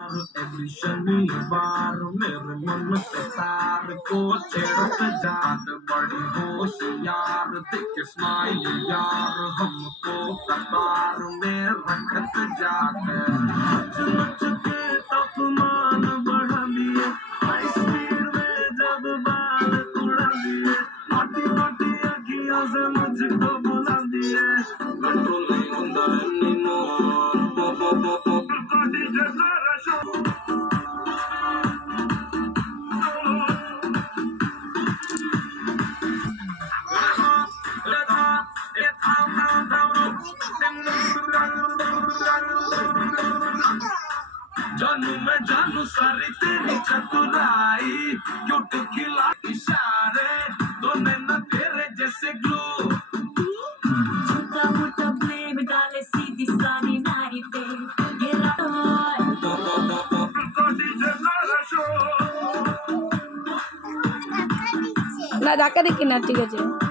Every शनिवार मेरे मन से तार को छेड़त जात बड़ी होशियार देख स्माइल यार हमको कतार में रखत जात नच नच के तापमान बढ़ा दिए हाई स्पीड में जब बाल उड़ा दिए मोटी मोटी अखियों से मुझको बुला दिए कंट्रोल नहीं होता anymore डीजे ज़रा शो जानू मैं जानू सारी तेरी चतुराई क्यूट खिला इशारे दोनों न तेरे जैसे ग्लू छोटा मोटा ब्लेम डाले सीधी सारी नारी पे ये ना ढाका देखी ना ठीक है